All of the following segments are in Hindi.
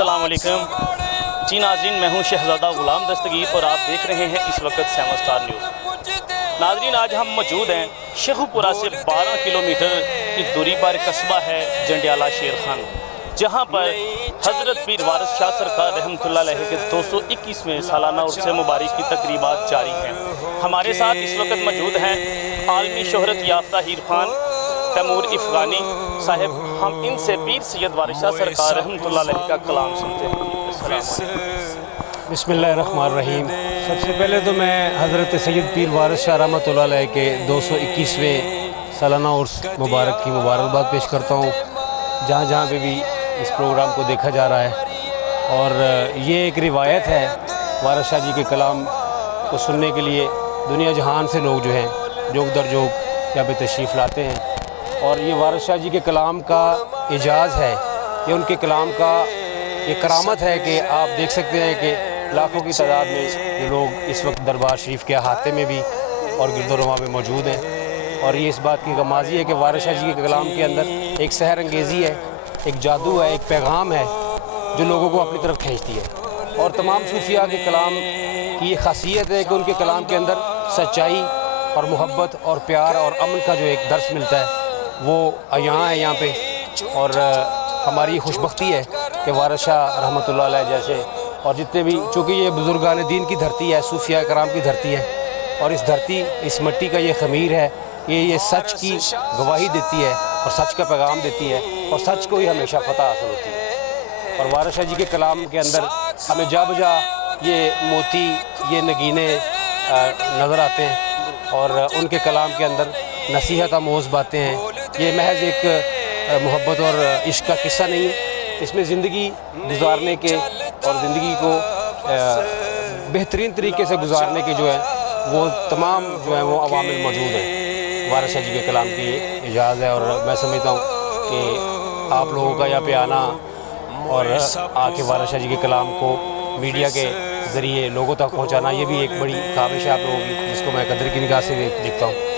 अस्सलाम वालेकुम जी नाज़रीन, मैं हूं शहज़ादा ग़ुलाम दस्तगीर और आप देख रहे हैं इस वक्त 7 स्टार न्यूज़। नाज़रीन, आज हम मौजूद हैं शेखुपुरा से 12 किलोमीटर की दूरी पर कस्बा है जंडियाला शेर खान, जहां पर हज़रत पीर वारिस शाह सरकार रहमतुल्लाह अलैह के 221वें सालाना उर्स मुबारक की तकरीबात जारी हैं। हमारे साथ इस वक्त मौजूद हैं आलमी शोहरत याफ्ता हीर खान तैमूर अफ़गानी साहब। हम इनसे पीर सैयद वारिस शाह सरकार रहमतुल्लाह अलैह का कलाम सुनते हैं। बिस्मिल्लाहिर्रहमानिर्रहीम। सबसे पहले तो मैं हज़रत सैयद पीर वारिस शाह रहमतुल्लाह अलैह के 221वें सालाना उर्स मुबारक की मुबारकबाद पेश करता हूँ, जहाँ जहाँ पे भी इस प्रोग्राम को देखा जा रहा है। और ये एक रिवायत है, वारिस शाह जी के कलाम को सुनने के लिए दुनिया जहान से लोग जो हैं जोग दर जोग यहाँ पे तशरीफ़ लाते हैं। और ये वारिस शाह जी के कलाम का एजाज़ है, ये उनके कलाम का ये करामत है कि आप देख सकते हैं कि लाखों की तादाद में ये लोग इस वक्त दरबार शरीफ के अहाते में भी और गिरदोरमा में मौजूद हैं। और ये इस बात की गमाज़ी है कि वारिस शाह जी के कलाम के अंदर एक सहर अंगेज़ी है, एक जादू है, एक पैगाम है जो लोगों को अपनी तरफ खींचती है। और तमाम सूफिया के कलाम की ये खासियत है कि उनके कलाम के अंदर सच्चाई और मोहब्बत और प्यार और अमन का जो एक दर्स मिलता है वो यहाँ है यहाँ पे। और हमारी खुशबख्ती है कि वारिस शाह रहमतुल्लाह अलैह जैसे और जितने भी, चूँकि ये बुज़ुर्गान दीन की धरती है, सूफिया कराम की धरती है, और इस धरती, इस मिट्टी का ये ख़मीर है, ये सच की गवाही देती है और सच का पैगाम देती है और सच को ही हमेशा फ़तह हासिल होती है। और वारिस शाह जी के कलाम के अंदर हमें जा बजा ये मोती, ये नगीने नज़र आते हैं और उनके कलाम के अंदर नसीहत आमोज़ बातें हैं। ये महज एक मोहब्बत और इश्क का किस्सा नहीं है, इसमें ज़िंदगी गुजारने के और ज़िंदगी को बेहतरीन तरीके से गुजारने के जो है वो तमाम जो है वो अवामिल मौजूद हैं। वारिस शाह जी के कलाम की ये इजाज़ है और मैं समझता हूँ कि आप लोगों का यहाँ पे आना और आके वारिस शाह जी के कलाम को मीडिया के ज़रिए लोगों तक पहुँचाना, ये भी एक बड़ी काबिश है आप लोगों की, जिसको मैं कदर की निगाह से देखता हूँ।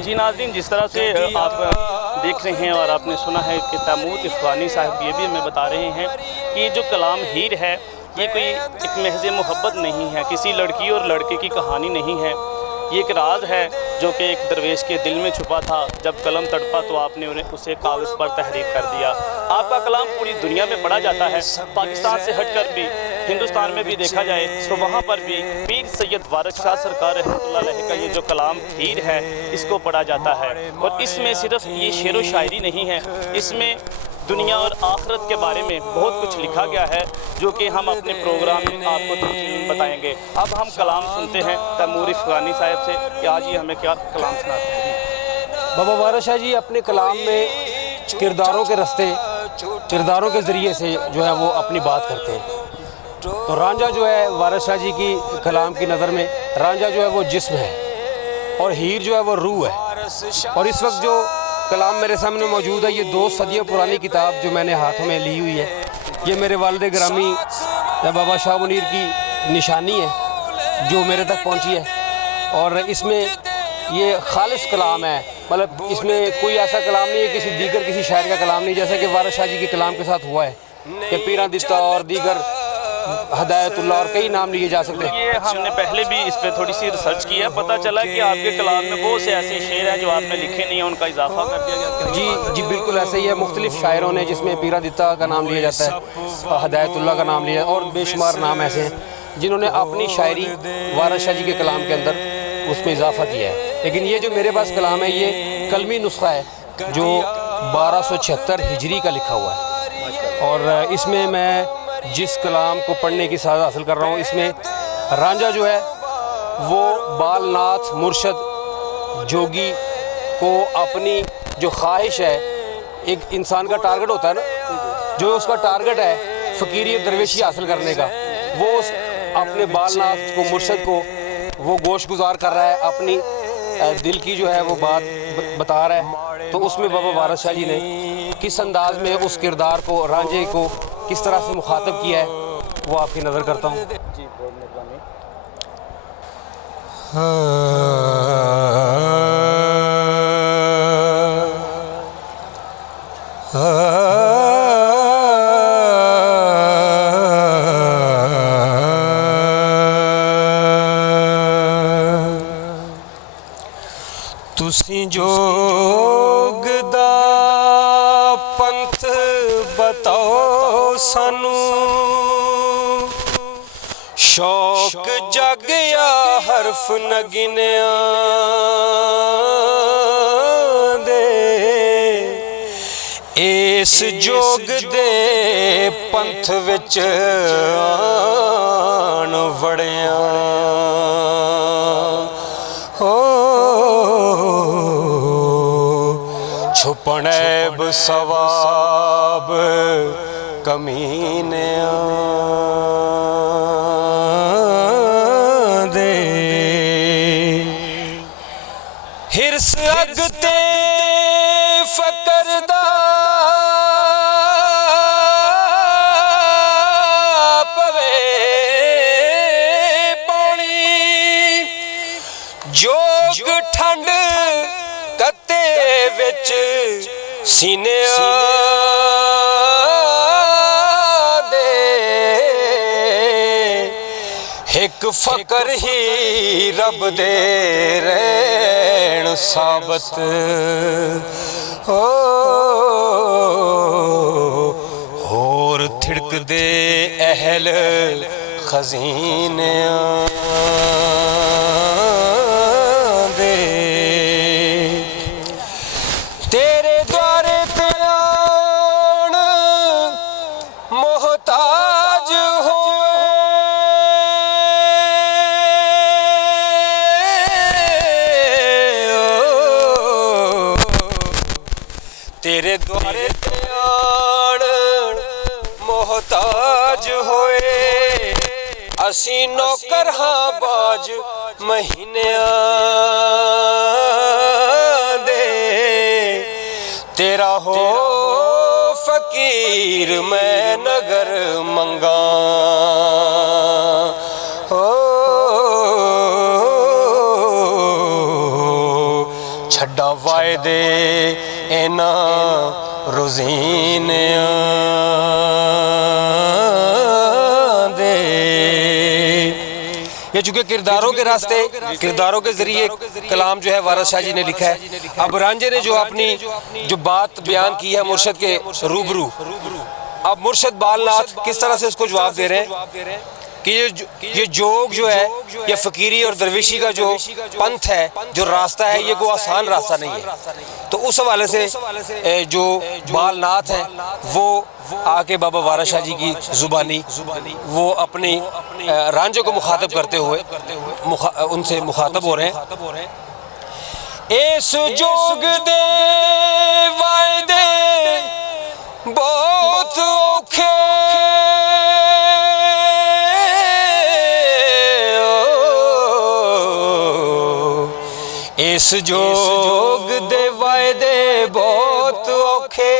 जी नाज़रीन, जिस तरह से आप देख रहे हैं और आपने सुना है कि तैमूर अफ़गानी साहब ये भी हमें बता रहे हैं कि ये जो कलाम हीर है ये कोई एक महज़ मोहब्बत नहीं है, किसी लड़की और लड़के की कहानी नहीं है। ये एक राज है जो कि एक दरवेश के दिल में छुपा था। जब कलम तड़पा तो आपने उसे कागज़ पर तहरीर कर दिया। आपका कलाम पूरी दुनिया में पढ़ा जाता है, पाकिस्तान से हटकर भी हिंदुस्तान में भी देखा जाए तो वहाँ पर भी पीर सैयद वारिस शाह सरकार रहमतुल्लाह अलैह का ये जो कलाम हीर है इसको पढ़ा जाता है। और इसमें सिर्फ ये शेर व शायरी नहीं है, इसमें दुनिया और आखिरत के बारे में बहुत कुछ लिखा गया है जो कि हम अपने प्रोग्राम में आपको तफसीलन बताएंगे। अब हम कलाम सुनते हैं तैमूर अफ़गानी साहब से कि आज ये हमें क्या कलाम सुनाते हैं। बाबा वारिस शाह जी अपने कलाम में किरदारों के रास्ते, किरदारों के ज़रिए से जो है वो अपनी बात करते हैं। तो रांझा जो है वारिस शाह जी की कलाम की नज़र में रांझा जो है वो जिस्म है और हीर जो है वो रूह है। और इस वक्त जो कलाम मेरे सामने मौजूद है ये 2 सदियों पुरानी किताब जो मैंने हाथों में ली हुई है, ये मेरे वालिद ग्रामी बाबा शाह मुनीर की निशानी है जो मेरे तक पहुंची है। और इसमें ये खालिस कलाम है, मतलब इसमें कोई ऐसा कलाम नहीं है किसी शायर का कलाम नहीं, जैसे कि वारिस शाह जी के कलाम के साथ हुआ है कि पीरा दिस्ता और दीगर हदायतुल्लाह और कई नाम लिए जा सकते हैं। ये हमने पहले भी इस पर थोड़ी सी रिसर्च की है, पता चला कि आपके कलाम में बहुत से ऐसे शेर हैं जो आपने लिखे नहीं हैं, उनका इजाफा कर दिया गया। जी बिल्कुल ऐसे ही है। मुख्तलिफ शायरों ने, जिसमें पीरा दित्ता का नाम लिया जाता है, हदायतुल्लाह का नाम लिया और बेशुमार नाम ऐसे हैं जिन्होंने अपनी शायरी वारिस शाह जी के कलाम के अंदर उसमें इजाफा किया है। लेकिन ये जो मेरे पास कलाम है ये कलमी नुस्खा है जो 1276 हिजरी का लिखा हुआ है। और इसमें मैं जिस कलाम को पढ़ने की साज़ हासिल कर रहा हूँ, इसमें रांझा जो है वो बालनाथ मुर्शद जोगी को अपनी जो ख्वाहिश है, एक इंसान का टारगेट होता है ना, जो उसका टारगेट है फ़कीरी और दरवेशी हासिल करने का, वो अपने बालनाथ को, मुर्शद को वो गोश गुजार कर रहा है, अपनी दिल की जो है वो बात बता रहा है। तो उसमें बाबा वारिस शाह जी ने किस अंदाज में उस किरदार को, रांझे को किस तरह से मुखातब किया है वो आपकी नज़र करता हूँ। जी बहुत मेहरबानी। ਤੁਸੀਂ ਜੋਗ ਦਾ ਪੰਥ ਬਤਾਓ ਸਾਨੂੰ, ਸ਼ੌਕ ਜਾਗਿਆ ਹਰਫ ਨਗਿਨਿਆਂ ਦੇ, ਇਸ ਜੋਗ ਦੇ ਪੰਥ ਵਿੱਚ ਆਣ ਵੜਿਆਂ। ਛੁਪਣ ਐਬ ਸਵਾਬ ਕਮੀਨਿਆਂ ਦੇ, ਹਿਰਸ ਅਗ ਤੇ ਫਕਰ ਦਾ ਪਵੇ ਪਾਣੀ, ਜੋਗ ਠੰਡ ਕੱਤੇ ਵਿੱਚ ਸੀਨਿਆਂ ਦੇ, ਇੱਕ ਫਕਰ ਹੀ ਰੱਬ ਦੇ ਰਹਿਣ ਸਾਬਤ। ਹੋਰ ਥਿੜਕਦੇ ਅਹਿਲ ਖਜ਼ੀਨਿਆਂ ਦੇ, ਤੇਰੇ ਦੁਆਰੇ ਤੇ ਆਉਣ ਮੁਹਤਾਜ ਹੋਏ, ਤੇਰੇ ਦੁਆਰੇ ਤੇ ਆਉਣ ਮੁਹਤਾਜ ਹੋਏ, ਅਸੀਂ ਨੌਕਰ ਹਾਂ ਬਾਜ ਮਹੀਨਿਆਂ ਦੇ, ਤੇਰਾ ਹੋ ਫਕੀਰ ਮੈਂ ਨਗਰ ਮੰਗਾ। ਛੱਡਾਂ ਵਾਅਦੇ ਇਹਨਾਂ ਰੋਜ਼ੀਨਿਆਂ दे। ये चूँकि किरदारों के रास्ते, किरदारों के ज़रिए कलाम जो है वारिस शाह जी ने लिखा है। अब रांझे ने जो अपनी जो बात बयान की है मुर्शद के रूबरू, अब मुर्शद बालनाथ किस तरह से उसको जवाब दे रहे हैं कि ये जोग जो है, ये फ़कीरी और दरवेशी का जो पंथ है, जो रास्ता है, ये कोई आसान रास्ता नहीं है। तो उस हवाले से जो बालनाथ हैं वो आके बाबा वारिस शाह जी की ज़ुबानी वो अपनी रांझे को मुखातब करते हुए उनसे मुखातब हो रहे हैं। इस जोग दे वायदे बहुत औखे, इस जोग दे वायदे बहुत औखे,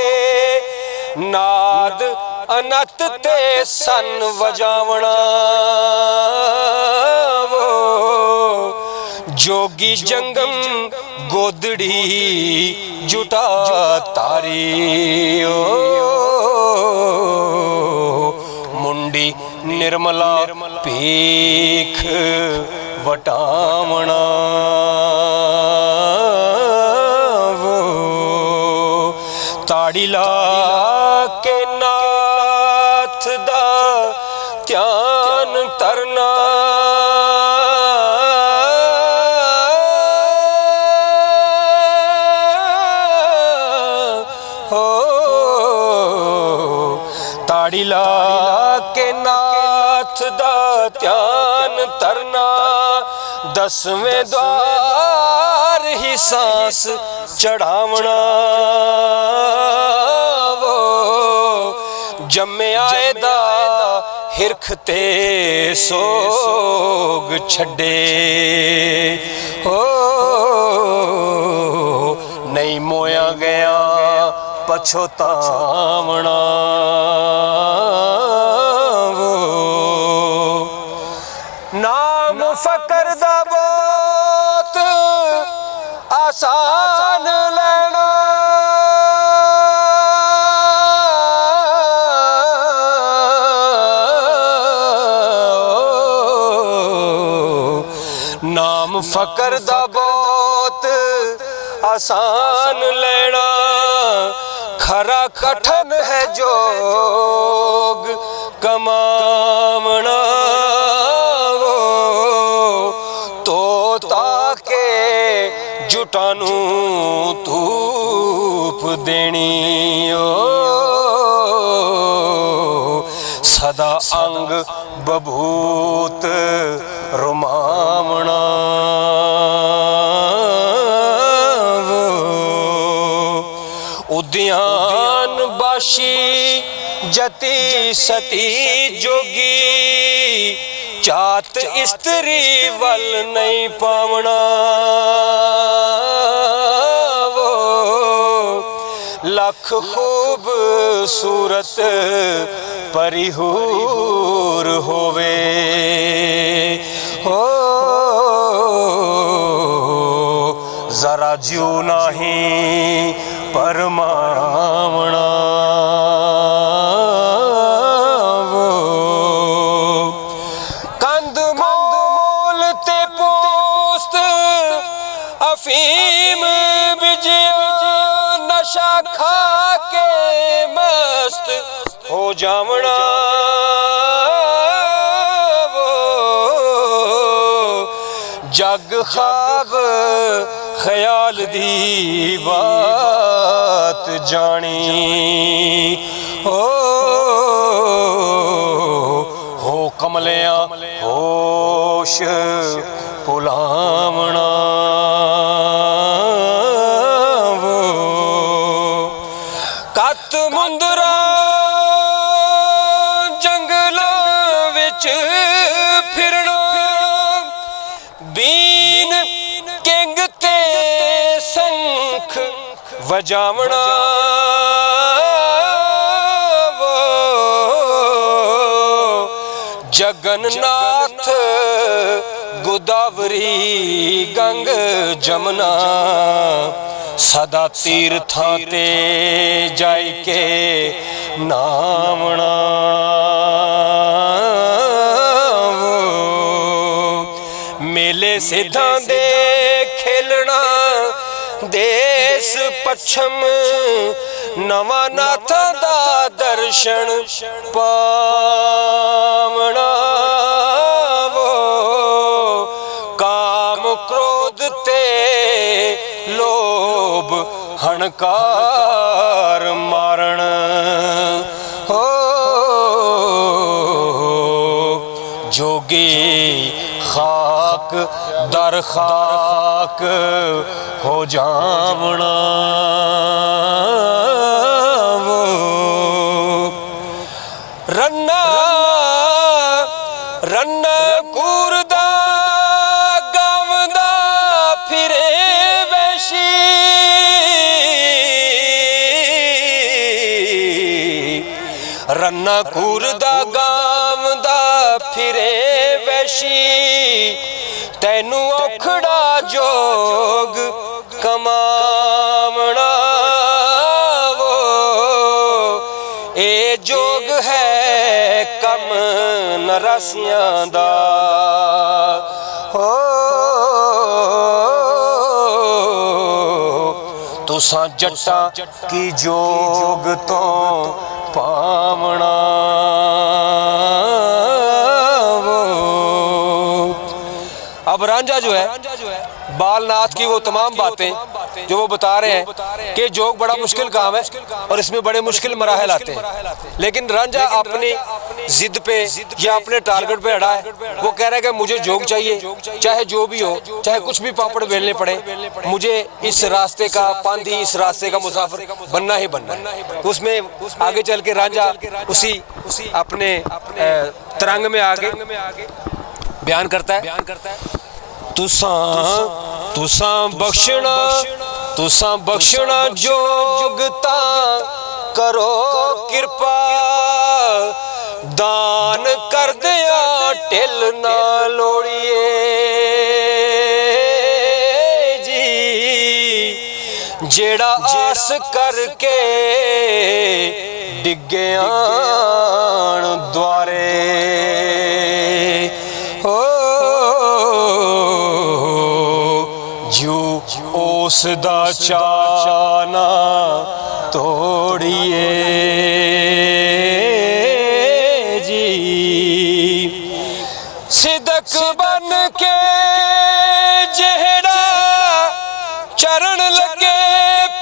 नाद अनत ते सन वजावना वो जोगी जंगम गोदड़ी जुटा तारी मुंडी निर्मला पीख वटावना वो ताड़ी ला के नाथ दा ध्यान तरना हो, ताड़ी ला के नाथ दा ध्यान तरना, दसवें द्वार ही सांस चढ़ावना वो जम्मे आए दा हिरख ते सोग छड़े हो, नहीं मोया गया पछोतावना वो नाम फकर दा बहुत आसान लेना, नाम फकर दा बहुत आसान लेना खरा कठन है जोग कमावना वो तो ताके जुटानू धूप देनी सदा अंग बभूत रुमावना उद्यान बाशी जति सती जोगी चात स्त्री वल नहीं पावना वो लख खूब सूरत परिहूर होवे हो जरा ज्यू नहीं परमावना वो कंद मोल ते पोस्त अफीम बिजिया नशा खा के मस्त हो जावना वो जग ख्वाब ख्याल दी बात जानी हो कमलियां होश भुलावना वो कत मुंदरा जंगलां विच फिरना बीन किंग ते संख वजावना वो जगन्नाथ गोदावरी गंग जमुना सदा तीर्थां ते जाई के नावना वो मेले सिद्धां दे खेलना देश पच्छम नवा नाथा दा दर्शन पावना वो काम क्रोध ते लोभ हणकार मारण हो जोगी खाक दर खाक हो जावना वो रन्ना रन्ना कूरदा गावदा फिरे वैशी रन्ना कूरदा गावदा फिरे वैशी तैनू औखड़ा जोग कमावना वो ए जोग है कम नरसियां दा हो तुसां जट्टां की जोग तो पावना वो अब रांझा जो है बालनाथ की वो तमाम बातें जो वो बता रहे हैं कि जोग बड़ा मुश्किल काम है और इसमें बड़े मुश्किल मराहल आते हैं, लेकिन रांझा अपनी जिद पे या अपने टारगेट पे अड़ा है। वो कह रहा है कि मुझे जोग चाहिए, चाहे जो भी हो, चाहे कुछ भी पापड़ बेलने पड़े, मुझे इस रास्ते का पांधी, इस रास्ते का मुसाफिर बनना ही बनना है। तो उसमें आगे चल के रांझा उसी अपने तरंग में आगे बयान करता है तुसां बख्शना जोगता करो कृपा दान कर दिया ढिल ना लोड़िए जी जेड़ा आस करके डिगे आन द्वारे ਉਸ ਦਾ ਚਾਨਾ ਤੋੜੀਏ ਜੀ ਸਿਦਕ ਬਨ ਕੇ ਜਿਹੜਾ ਚਰਨ ਲੱਗੇ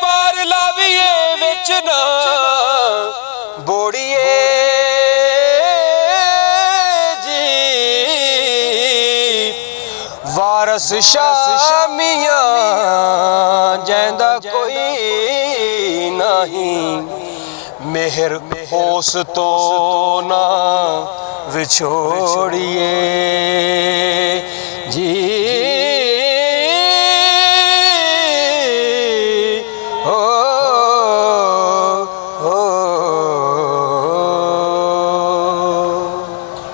ਪਾਰ ਲਾਵੀਏ ਵਿੱਚ ਨਾ ਬੋੜੀਏ ਜੀ ਵਾਰਸ ਸ਼ਾਮੀਆਂ ਜੈਂਦਾ ਕੋਈ ਨਹੀਂ ਮਿਹਰ ਉਸ ਤੋਂ ਨਾ ਵਿਛੋੜੀਏ ਜੀ